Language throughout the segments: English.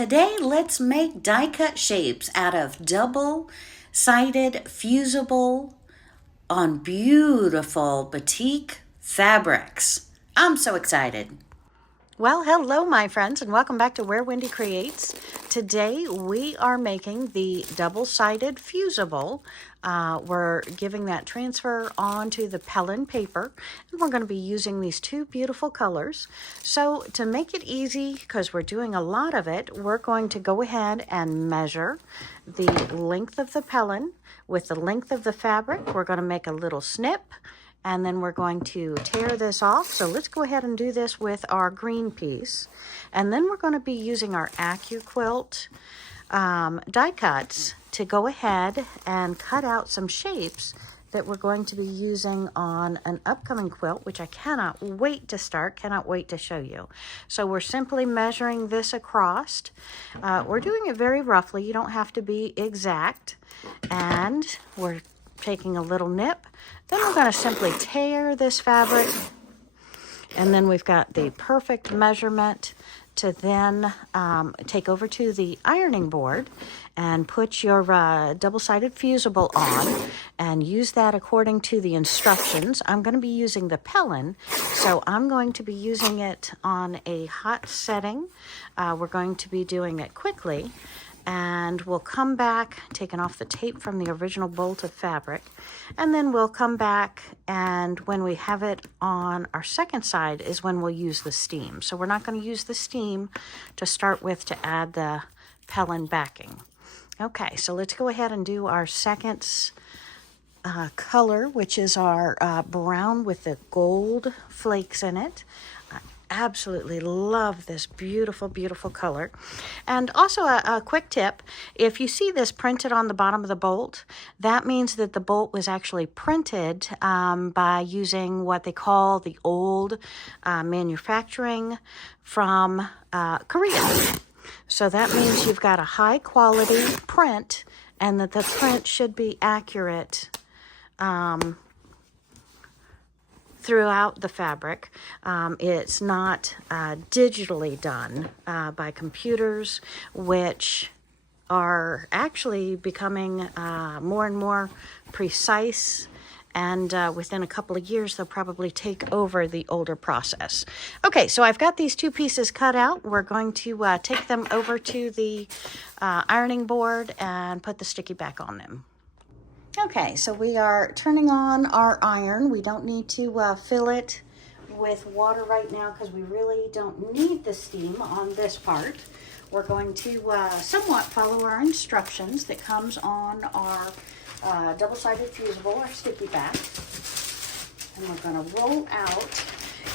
Today, let's make die-cut shapes out of double-sided fusible on beautiful batik fabrics. I'm so excited. Well, hello, my friends, and welcome back to Where Wendy Creates. Today, we are making the double-sided fusible. We're giving that transfer onto the Pellin paper, and we're going to be using these two beautiful colors. So to make it easy, because we're doing a lot of it, we're going to go ahead and measure the length of the Pellin with the length of the fabric. We're going to make a little snip, and then we're going to tear this off. So let's go ahead and do this with our green piece. And then we're going to be using our AccuQuilt die cuts to go ahead and cut out some shapes that we're going to be using on an upcoming quilt, which I cannot wait to start, cannot wait to show you. So we're simply measuring this across. We're doing it very roughly. You don't have to be exact. And we're taking a little nip. Then we're going to simply tear this fabric, and then we've got the perfect measurement to then take over to the ironing board and put your double-sided fusible on and use that according to the instructions. I'm going to be using the Pellin, so I'm going to be using it on a hot setting. We're going to be doing it quickly. And we'll come back, taking off the tape from the original bolt of fabric, and then we'll come back, and when we have it on our second side is when we'll use the steam. So we're not going to use the steam to start with to add the Pellin backing. Okay, so let's go ahead and do our second color, which is our brown with the gold flakes in it. Absolutely love this beautiful, beautiful color. And also a quick tip, if you see this printed on the bottom of the bolt, that means that the bolt was actually printed by using what they call the old manufacturing from Korea. So that means you've got a high quality print and that the print should be accurate throughout the fabric. It's not digitally done by computers, which are actually becoming more and more precise, and within a couple of years they'll probably take over the older process. Okay, so I've got these two pieces cut out. We're going to take them over to the ironing board and put the sticky back on them. Okay, so we are turning on our iron. We don't need to fill it with water right now because we really don't need the steam on this part. We're going to somewhat follow our instructions that comes on our double-sided fusible, our sticky back. And we're going to roll out.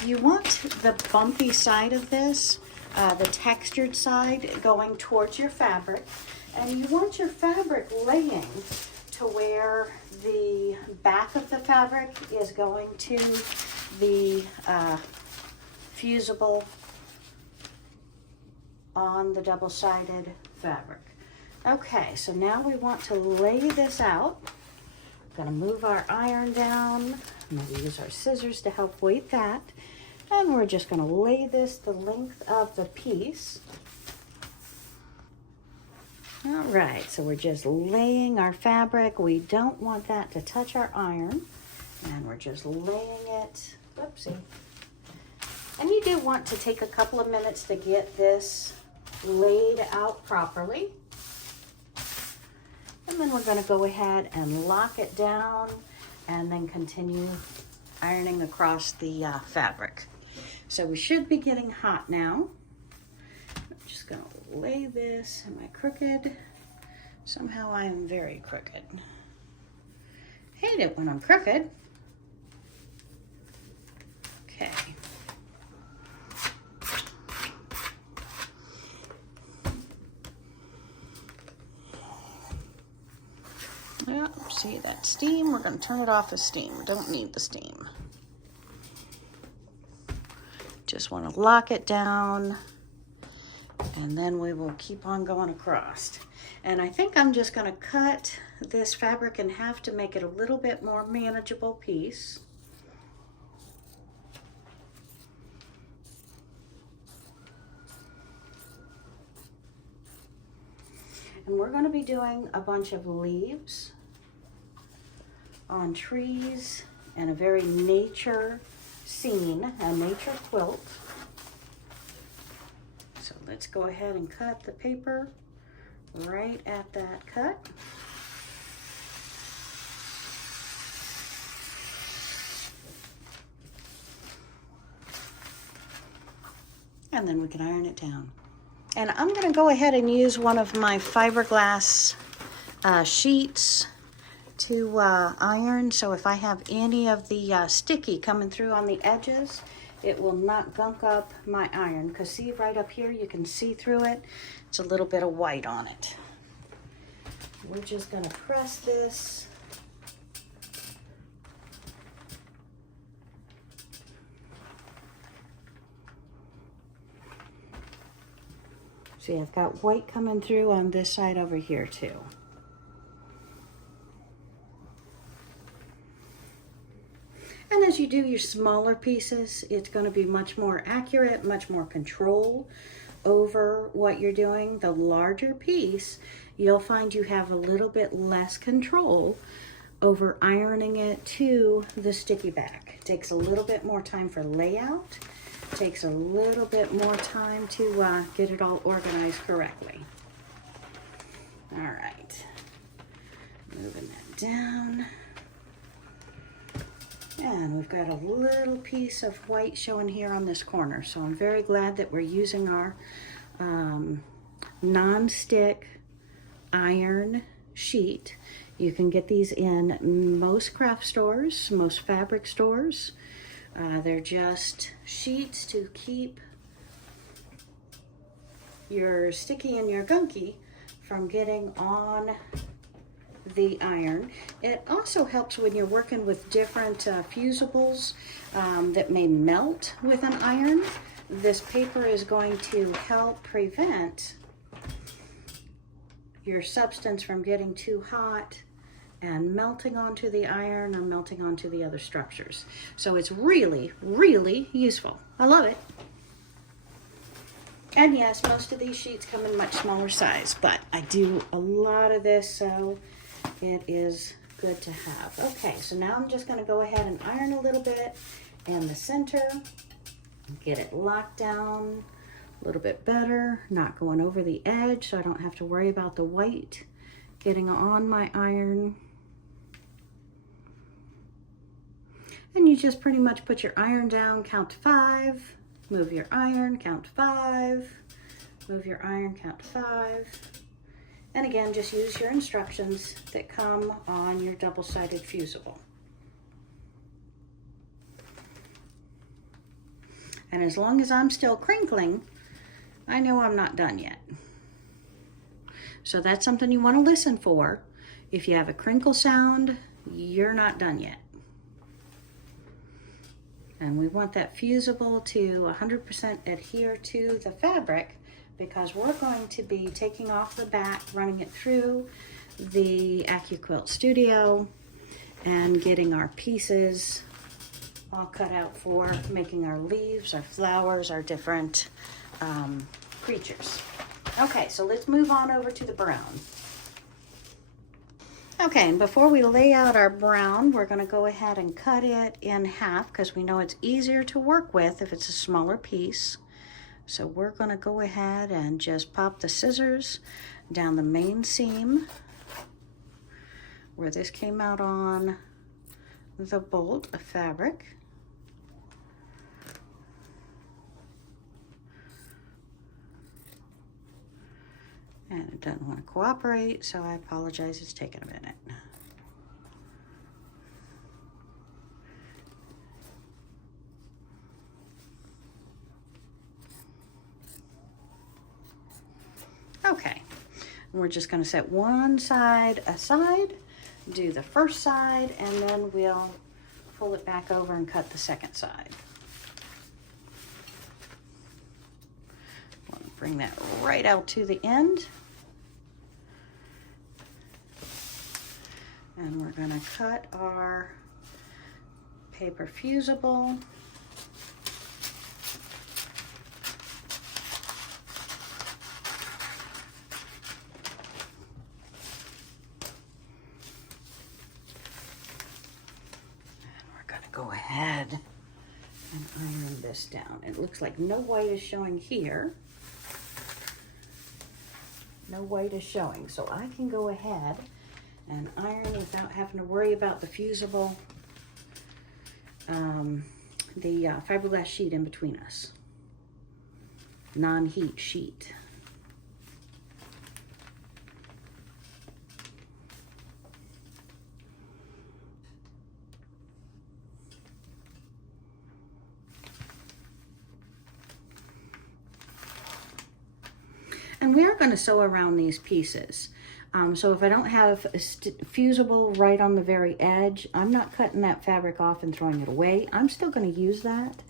You want the bumpy side of this, the textured side, going towards your fabric. And you want your fabric laying to where the back of the fabric is going to the fusible on the double-sided fabric. Okay, so now we want to lay this out. Going to move our iron down. I'm going to use our scissors to help weight that. And we're just going to lay this the length of the piece. All right, so we're just laying our fabric. We don't want that to touch our iron. And we're just laying it, whoopsie. And you do want to take a couple of minutes to get this laid out properly. And then we're going to go ahead and lock it down and then continue ironing across the fabric. So we should be getting hot now. I'm just going to lay this. Am I crooked? Somehow I am very crooked. Hate it when I'm crooked. Okay. Yeah, see that steam? We're going to turn it off as steam. We don't need the steam. Just want to lock it down, and then we will keep on going across. And I think I'm just going to cut this fabric in half to make it a little bit more manageable piece. And we're going to be doing a bunch of leaves on trees and a very nature scene, a nature quilt. So let's go ahead and cut the paper right at that cut. And then we can iron it down. And I'm going to go ahead and use one of my fiberglass sheets to iron. So if I have any of the sticky coming through on the edges, it will not gunk up my iron. Because see right up here, you can see through it. It's a little bit of white on it. We're just going to press this. See, I've got white coming through on this side over here too. And as you do your smaller pieces, it's going to be much more accurate, much more control over what you're doing. The larger piece, you'll find you have a little bit less control over ironing it to the sticky back. It takes a little bit more time for layout. Takes a little bit more time to get it all organized correctly. All right, moving that down. And we've got a little piece of white showing here on this corner. So I'm very glad that we're using our non-stick iron sheet. You can get these in most craft stores, most fabric stores. They're just sheets to keep your sticky and your gunky from getting on the iron. It also helps when you're working with different fusibles that may melt with an iron. This paper is going to help prevent your substance from getting too hot and melting onto the iron or melting onto the other structures. So it's really, really useful. I love it. And yes, most of these sheets come in much smaller size, but I do a lot of this, so it is good to have. Okay, so now I'm just going to go ahead and iron a little bit in the center, get it locked down a little bit better, not going over the edge, so I don't have to worry about the white getting on my iron. And you just pretty much put your iron down, count to 5, move your iron, count to 5, move your iron, count to 5. And again, just use your instructions that come on your double-sided fusible. And as long as I'm still crinkling, I know I'm not done yet. So that's something you want to listen for. If you have a crinkle sound, you're not done yet. And we want that fusible to 100% adhere to the fabric, because we're going to be taking off the back, running it through the AccuQuilt Studio, and getting our pieces all cut out for making our leaves, our flowers, our different creatures. Okay, so let's move on over to the brown. Okay, and before we lay out our brown, we're going to go ahead and cut it in half because we know it's easier to work with if it's a smaller piece. So we're going to go ahead and just pop the scissors down the main seam where this came out on the bolt of fabric. And it doesn't want to cooperate, so I apologize, it's taking a minute. Okay, we're just going to set one side aside, do the first side, and then we'll pull it back over and cut the second side. Want to bring that right out to the end. And we're going to cut our paper fusible. this down. It looks like no white is showing here. No white is showing, so I can go ahead and iron without having to worry about the fusible, fiberglass sheet in between us. Non-heat sheet. And we are going to sew around these pieces. So if I don't have a fusible right on the very edge, I'm not cutting that fabric off and throwing it away. I'm still going to use that.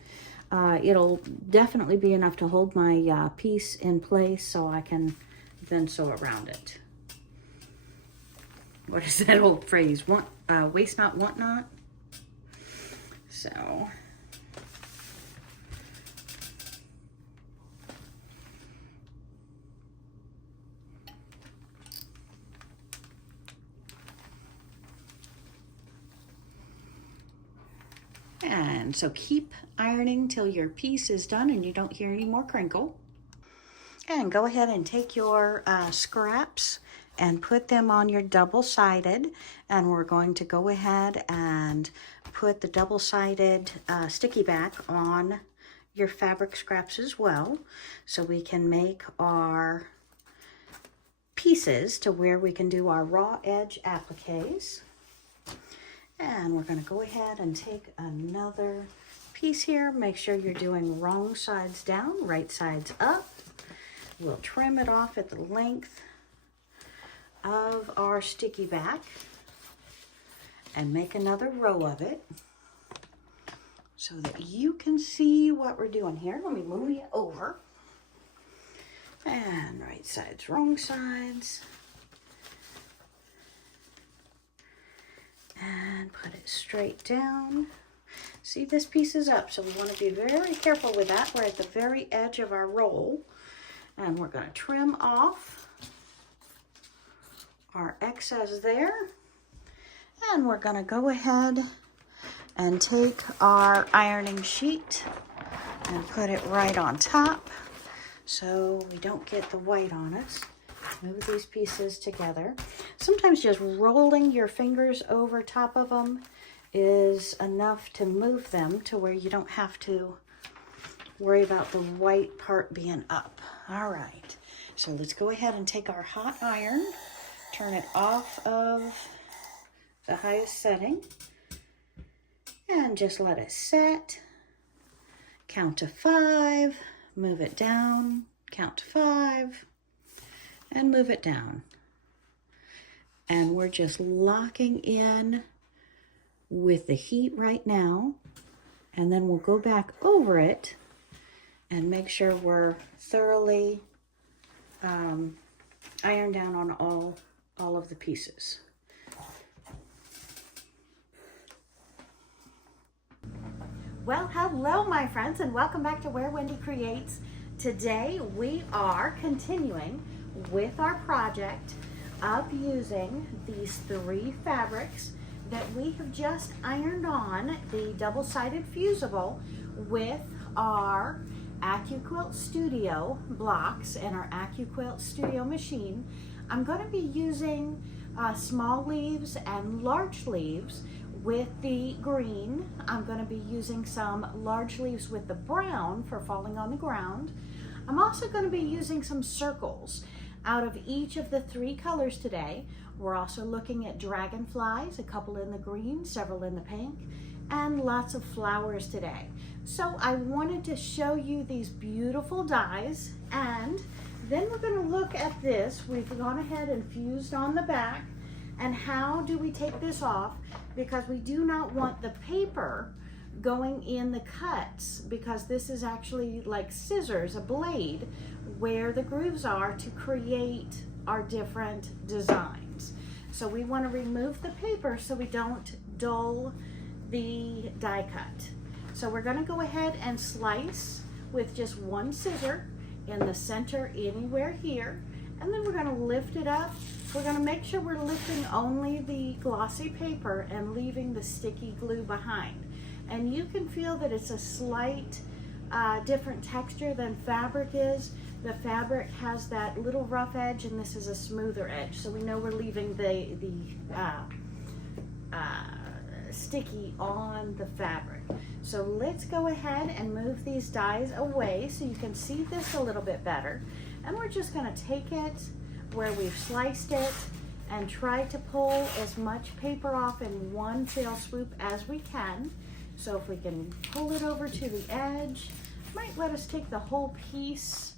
It'll definitely be enough to hold my piece in place so I can then sew around it. What is that old phrase? Waste not, want not. So... And so keep ironing till your piece is done and you don't hear any more crinkle. And go ahead and take your scraps and put them on your double-sided. And we're going to go ahead and put the double-sided sticky back on your fabric scraps as well. So we can make our pieces to where we can do our raw edge appliques. And we're going to go ahead and take another piece here. Make sure you're doing wrong sides down, right sides up. We'll trim it off at the length of our sticky back and make another row of it so that you can see what we're doing here. Let me move you over. And right sides, wrong sides. And put it straight down. See, this piece is up, so we want to be very careful with that. We're at the very edge of our roll, and we're going to trim off our excess there. And we're going to go ahead and take our ironing sheet and put it right on top so we don't get the white on us. Move these pieces together. Sometimes just rolling your fingers over top of them is enough to move them to where you don't have to worry about the white part being up. All right, so let's go ahead and take our hot iron, turn it off of the highest setting, and just let it set. Count to 5, move it down, count to 5, and move it down. And we're just locking in with the heat right now, and then we'll go back over it and make sure we're thoroughly ironed down on all of the pieces. Well, hello my friends, and welcome back to Where Wendy Creates. Today we are continuing with our project of using these 3 fabrics that we have just ironed on the double-sided fusible with our AccuQuilt Studio blocks and our AccuQuilt Studio machine. I'm going to be using small leaves and large leaves with the green. I'm going to be using some large leaves with the brown for falling on the ground. I'm also going to be using some circles out of each of the 3 colors today. We're also looking at dragonflies, a couple in the green, several in the pink, and lots of flowers today. So I wanted to show you these beautiful dies, and then we're going to look at this. We've gone ahead and fused on the back, and how do we take this off? Because we do not want the paper going in the cuts, because this is actually like scissors, a blade, where the grooves are to create our different designs. So we want to remove the paper so we don't dull the die cut. So we're going to go ahead and slice with just 1 scissor in the center anywhere here, and then we're going to lift it up. We're going to make sure we're lifting only the glossy paper and leaving the sticky glue behind. And you can feel that it's a slight different texture than fabric is. The fabric has that little rough edge, and this is a smoother edge. So we know we're leaving the sticky on the fabric. So let's go ahead and move these dies away so you can see this a little bit better. And we're just going to take it where we've sliced it and try to pull as much paper off in one fell swoop as we can. So if we can pull it over to the edge, might let us take the whole piece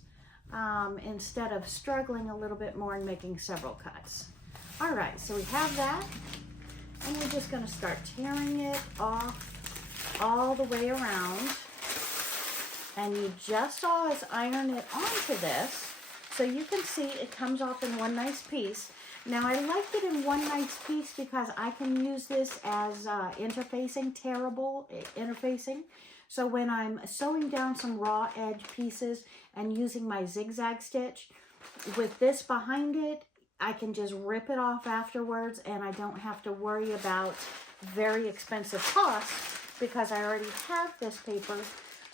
instead of struggling a little bit more and making several cuts. All right, so we have that, and we're just going to start tearing it off all the way around. And you just saw us iron it onto this, so you can see it comes off in one nice piece. Now I like it in one nice piece because I can use this as interfacing, tearable interfacing. So when I'm sewing down some raw edge pieces and using my zigzag stitch, with this behind it, I can just rip it off afterwards, and I don't have to worry about very expensive costs because I already have this paper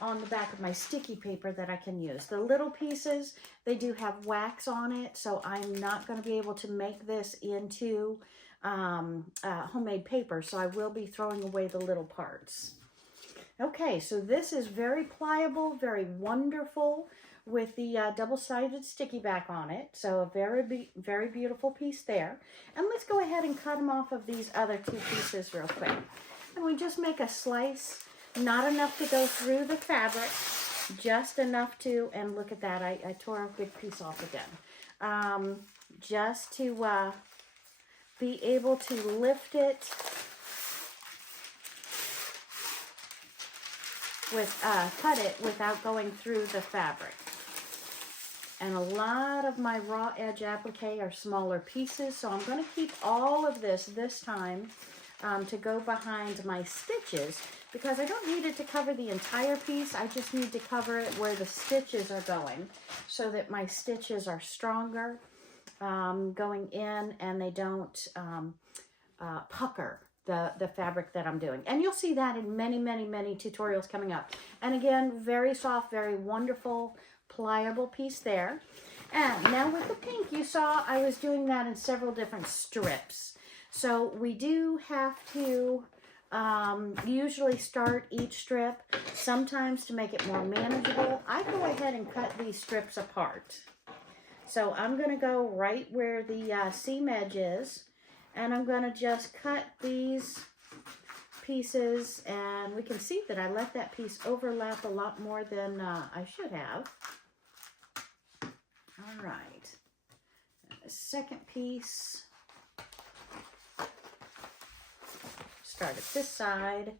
on the back of my sticky paper that I can use. The little pieces, they do have wax on it, so I'm not going to be able to make this into homemade paper, so I will be throwing away the little parts. Okay, so this is very pliable, very wonderful with the double-sided sticky back on it. So a very beautiful piece there. And let's go ahead and cut them off of these other two pieces real quick. And we just make a slice, not enough to go through the fabric, just enough to, and look at that, I tore a big piece off again. Just to be able to lift it cut it without going through the fabric. And a lot of my raw edge applique are smaller pieces, so I'm going to keep all of this time to go behind my stitches, because I don't need it to cover the entire piece. I just need to cover it where the stitches are going so that my stitches are stronger going in, and they don't pucker the fabric that I'm doing. And you'll see that in many tutorials coming up. And again, very soft, very wonderful, pliable piece there. And now with the pink, you saw I was doing that in several different strips. So we do have to usually start each strip, sometimes to make it more manageable. I go ahead and cut these strips apart. So I'm going to go right where the seam edge is, and I'm going to just cut these pieces, and we can see that I let that piece overlap a lot more than I should have. All right, the second piece, start at this side.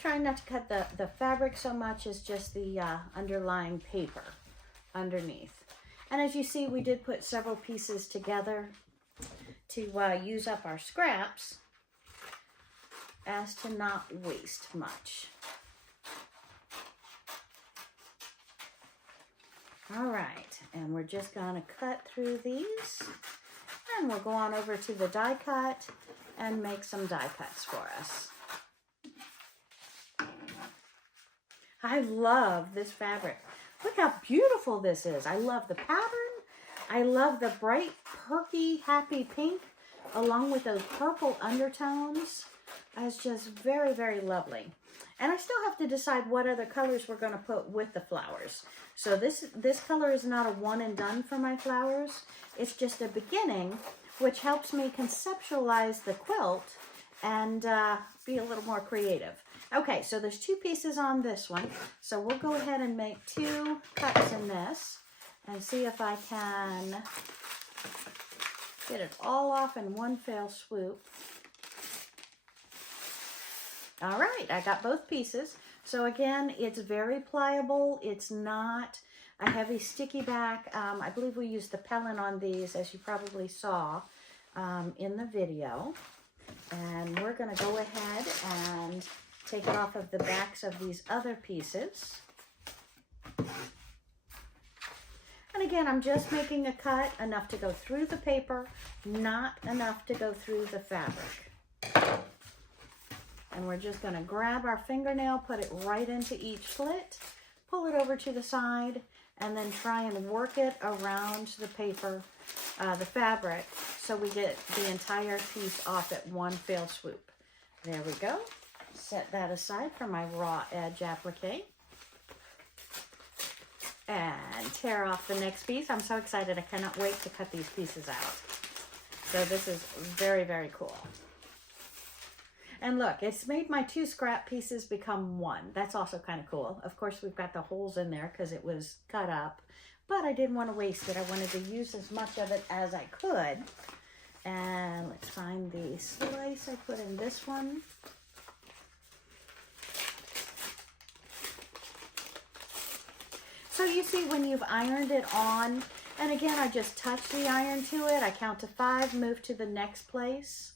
Trying not to cut the fabric so much as just the underlying paper underneath. And as you see, we did put several pieces together to use up our scraps as to not waste much. All right, and we're just going to cut through these, and we'll go on over to the die cut and make some die cuts for us. I love this fabric. Look how beautiful this is. I love the pattern. I love the bright, perky, happy pink along with those purple undertones. It's just very lovely. And I still have to decide what other colors we're going to put with the flowers. So this color is not a one and done for my flowers. It's just a beginning, which helps me conceptualize the quilt and be a little more creative. Okay, so there's two pieces on this one. So we'll go ahead and make 2 cuts in this and see if I can get it all off in one fell swoop. All right, I got both pieces. So again, it's very pliable. It's not a heavy sticky back. I believe we used the Pellin on these, as you probably saw in the video. And we're going to go ahead and take it off of the backs of these other pieces. And again, I'm just making a cut enough to go through the paper, not enough to go through the fabric. And we're just going to grab our fingernail, put it right into each slit, pull it over to the side, and then try and work it around the paper, the fabric, so we get the entire piece off at one fell swoop. There we go. Set that aside for my raw edge applique. And tear off the next piece. I'm so excited. I cannot wait to cut these pieces out. So this is very, very cool. And look, it's made my 2 scrap pieces become 1. That's also kind of cool. Of course, we've got the holes in there because it was cut up, but I didn't want to waste it. I wanted to use as much of it as I could. And let's find the slice I put in this one. So you see when you've ironed it on, and again, I just touch the iron to it. I count to 5, move to the next place.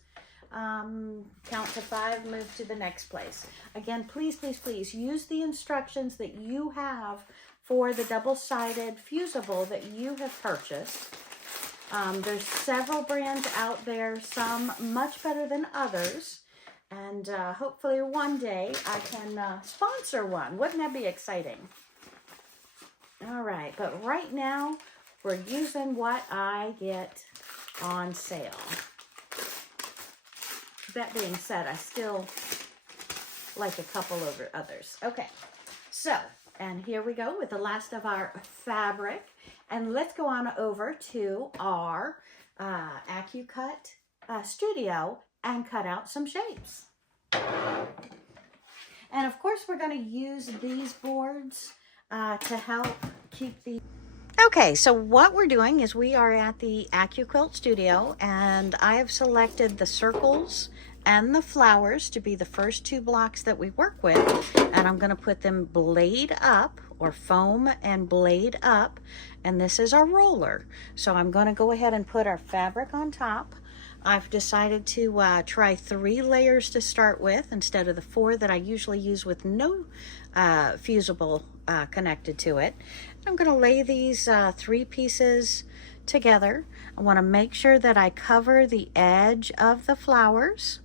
Count to 5, move to the next place. Again, please, please, please use the instructions that you have for the double-sided fusible that you have purchased. There's several brands out there, some much better than others, and hopefully one day I can sponsor one. Wouldn't that be exciting? All right, but right now we're using what I get on sale. That being said, I still like a couple over others. Okay, so, and here we go with the last of our fabric. And let's go on over to our AccuCut studio and cut out some shapes. And of course, we're going to use these boards to help keep the... Okay, so what we're doing is we are at the AccuQuilt studio, and I have selected the circles and the flowers to be the first 2 blocks that we work with, and I'm going to put them blade up, or foam and blade up, and this is our roller. So I'm going to go ahead and put our fabric on top. I've decided to try 3 layers to start with instead of the 4 that I usually use with no fusible connected to it. I'm going to lay these 3 pieces together. I want to make sure that I cover the edge of the flowers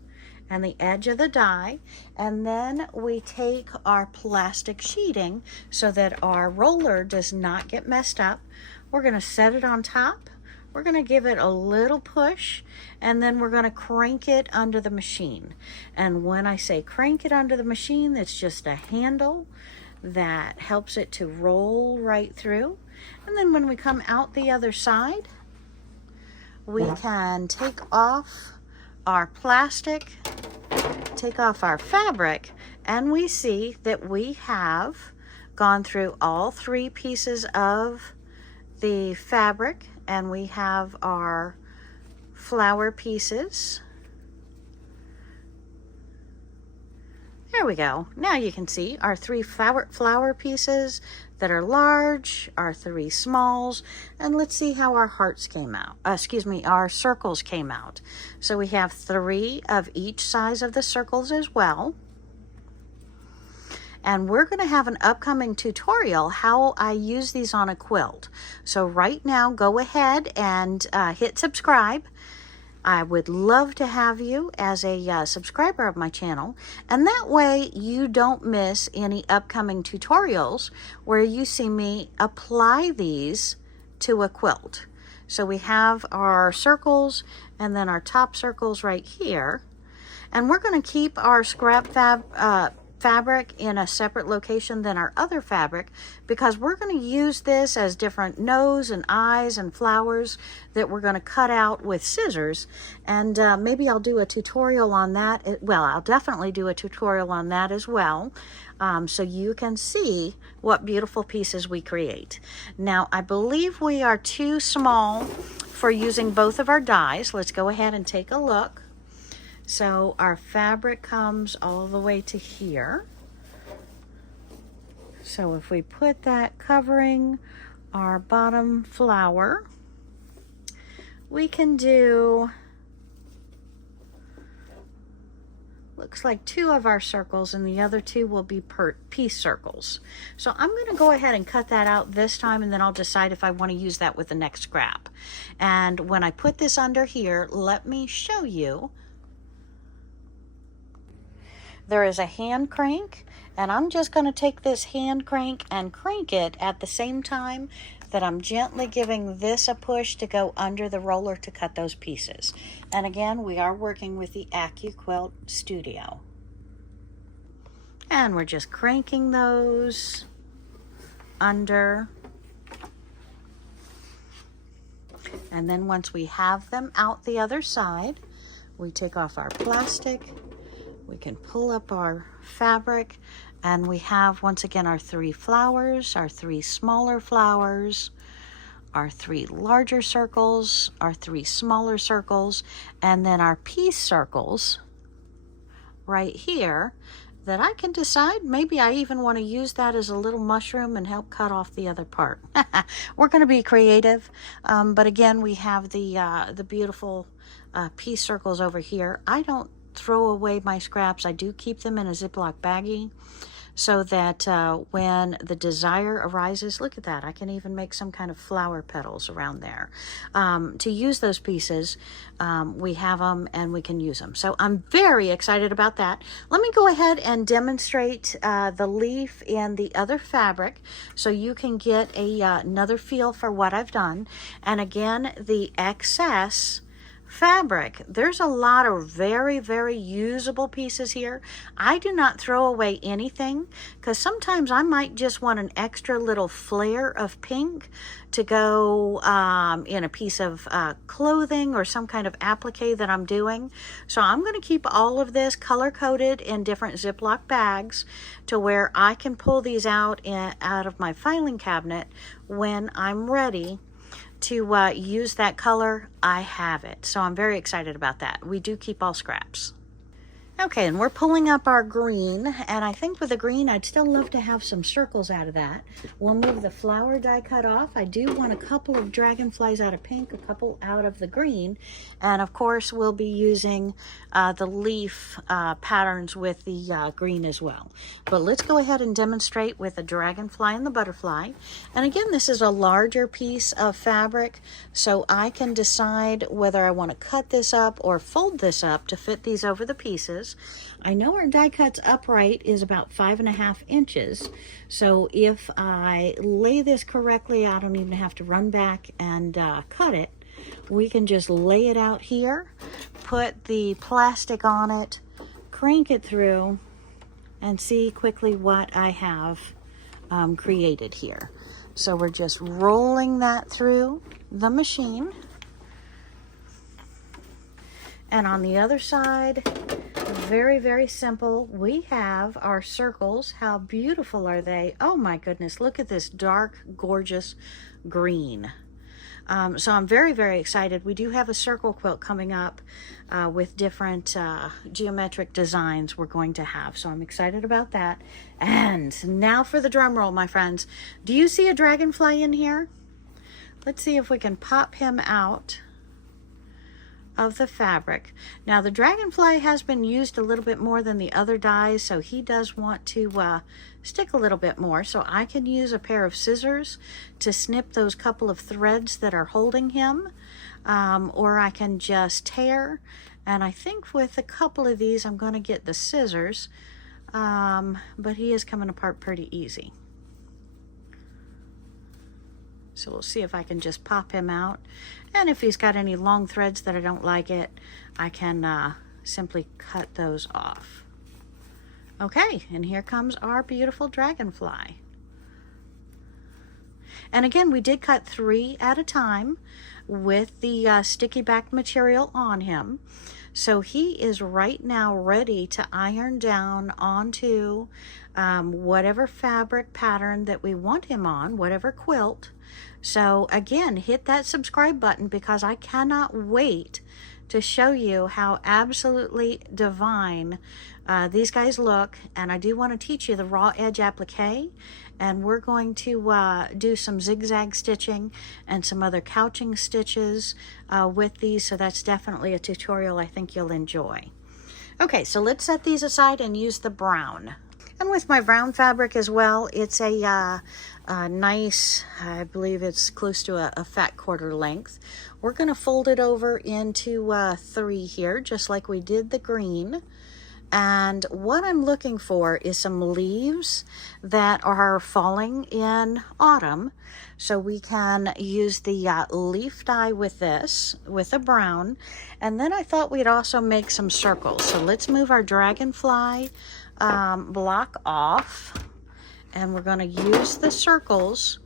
and the edge of the die, and then we take our plastic sheeting so that our roller does not get messed up. We're going to set it on top. We're going to give it a little push, and then we're going to crank it under the machine. And when I say crank it under the machine, it's just a handle that helps it to roll right through. And then when we come out the other side, we can take off our plastic, take off our fabric, and we see that we have gone through all 3 pieces of the fabric, and we have our flower pieces. There we go. Now you can see our 3 flower pieces that are large, our 3 smalls, and let's see how our hearts came out. Our circles came out. So we have 3 of each size of the circles as well. And we're going to have an upcoming tutorial how I use these on a quilt. So right now, go ahead and hit subscribe. I would love to have you as a subscriber of my channel, and that way you don't miss any upcoming tutorials where you see me apply these to a quilt. So we have our circles and then our top circles right here, and we're going to keep our scrap fabric in a separate location than our other fabric, because we're going to use this as different nose and eyes and flowers that we're going to cut out with scissors. And maybe I'll do a tutorial on that. Well, I'll definitely do a tutorial on that as well, so you can see what beautiful pieces we create. Now, I believe we are too small for using both of our dies. Let's go ahead and take a look. So our fabric comes all the way to here. So if we put that covering our bottom flower, we can do, looks like 2 of our circles, and the other 2 will be piece circles. So I'm going to go ahead and cut that out this time, and then I'll decide if I want to use that with the next scrap. And when I put this under here, let me show you. there is a hand crank, and I'm just going to take this hand crank and crank it at the same time that I'm gently giving this a push to go under the roller to cut those pieces. And again, we are working with the AccuQuilt Studio. And we're just cranking those under. And then once we have them out the other side, we take off our plastic, we can pull up our fabric, and we have, once again, our 3 flowers, our 3 smaller flowers, our 3 larger circles, our 3 smaller circles, and then our piece circles right here that I can decide, maybe I even want to use that as a little mushroom and help cut off the other part. We're going to be creative, but again, we have the beautiful piece circles over here. I don't throw away my scraps. I do keep them in a Ziploc baggie so that when the desire arises, look at that, I can even make some kind of flower petals around there. To use those pieces, we have them and we can use them. So I'm very excited about that. Let me go ahead and demonstrate the leaf in the other fabric so you can get another feel for what I've done. And again, the excess fabric, there's a lot of very, very usable pieces here. I do not throw away anything because sometimes I might just want an extra little flare of pink to go in a piece of clothing or some kind of applique that I'm doing. So I'm going to keep all of this color coded in different Ziploc bags to where I can pull these out of my filing cabinet when I'm ready to use that color. I have it. So I'm very excited about that. We do keep all scraps. Okay, and we're pulling up our green, and I think with the green, I'd still love to have some circles out of that. We'll move the flower die cut off. I do want a couple of dragonflies out of pink, a couple out of the green, and of course, we'll be using the leaf patterns with the green as well. But let's go ahead and demonstrate with the dragonfly and the butterfly. And again, this is a larger piece of fabric, so I can decide whether I want to cut this up or fold this up to fit these over the pieces. I know our die cuts upright is about 5.5 inches. So if I lay this correctly, I don't even have to run back and cut it. We can just lay it out here, put the plastic on it, crank it through, and see quickly what I have created here. So we're just rolling that through the machine. And on the other side, very, very simple. We have our circles. How beautiful are they? Oh my goodness, look at this dark, gorgeous green. So I'm very, very excited. We do have a circle quilt coming up with different geometric designs we're going to have. So I'm excited about that. And now for the drum roll, my friends. Do you see a dragonfly in here? Let's see if we can pop him out of the fabric. Now the dragonfly has been used a little bit more than the other dies, so he does want to stick a little bit more. So I can use a pair of scissors to snip those couple of threads that are holding him, or I can just tear. And I think with a couple of these I'm going to get the scissors, but he is coming apart pretty easy. So we'll see if I can just pop him out. And if he's got any long threads that I don't like it, I can simply cut those off. Okay, and here comes our beautiful dragonfly. And again, we did cut 3 at a time with the sticky back material on him. So he is right now ready to iron down onto whatever fabric pattern that we want him on, whatever quilt. So again, hit that subscribe button because I cannot wait to show you how absolutely divine these guys look. And I do want to teach you the raw edge applique, and we're going to do some zigzag stitching and some other couching stitches with these. So that's definitely a tutorial I think you'll enjoy. Okay, so let's set these aside and use the brown. And with my brown fabric as well, it's a nice, I believe it's close to a fat quarter length. We're going to fold it over into 3 here, just like we did the green. And what I'm looking for is some leaves that are falling in autumn. So we can use the leaf dye with this, with a brown. And then I thought we'd also make some circles. So let's move our dragonfly block off. And we're going to use the circles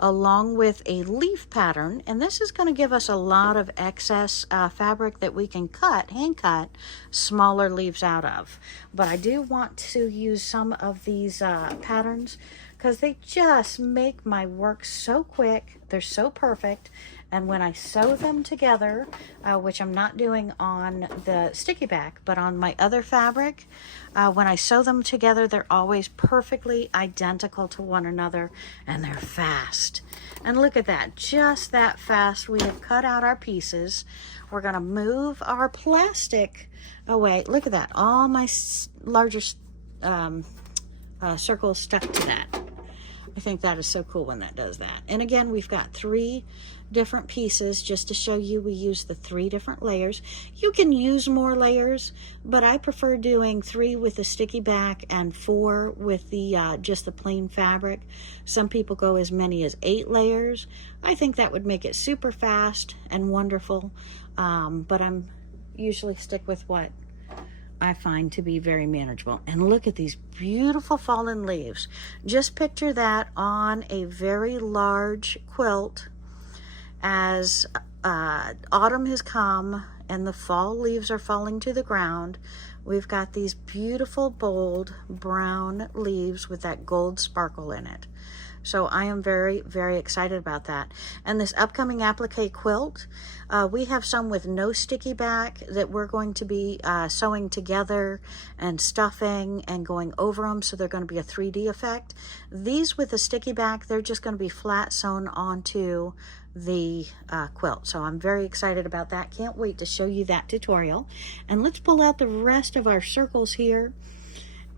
along with a leaf pattern, and this is going to give us a lot of excess fabric that we can cut, hand cut, smaller leaves out of. But I do want to use some of these patterns because they just make my work so quick. They're so perfect. And when I sew them together, which I'm not doing on the sticky back, but on my other fabric, when I sew them together, they're always perfectly identical to one another, and they're fast. And look at that, just that fast. We have cut out our pieces. We're gonna move our plastic away. Look at that, all my larger circles stuck to that. I think that is so cool when that does that. And again, we've got 3 different pieces just to show you we use the 3 different layers. You can use more layers, but I prefer doing 3 with the sticky back and 4 with the just the plain fabric. Some people go as many as 8 layers. I think that would make it super fast and wonderful, but I'm usually stick with what I find to be very manageable. And look at these beautiful fallen leaves. Just picture that on a very large quilt as autumn has come and the fall leaves are falling to the ground. We've got these beautiful, bold brown leaves with that gold sparkle in it. So I am very, very excited about that. And this upcoming applique quilt, we have some with no sticky back that we're going to be sewing together and stuffing and going over them, so they're going to be a 3D effect. These with a sticky back, they're just going to be flat sewn onto the quilt. So I'm very excited about that. Can't wait to show you that tutorial. And let's pull out the rest of our circles here.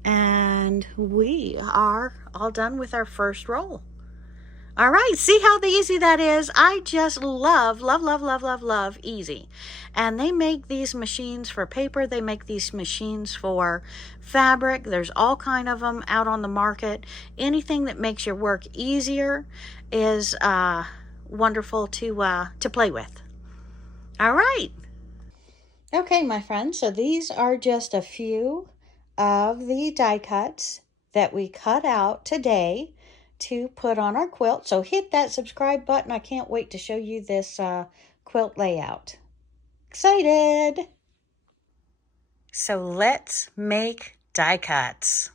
And we are all done with our first roll. All right, see how easy that is? I just love, love, love, love, love, love easy. And they make these machines for paper. They make these machines for fabric. There's all kind of them out on the market. Anything that makes your work easier is wonderful to play with. All right. Okay, my friends, so these are just a few of the die cuts that we cut out today to put on our quilt. So hit that subscribe button. I can't wait to show you this quilt layout. Excited! So let's make die cuts.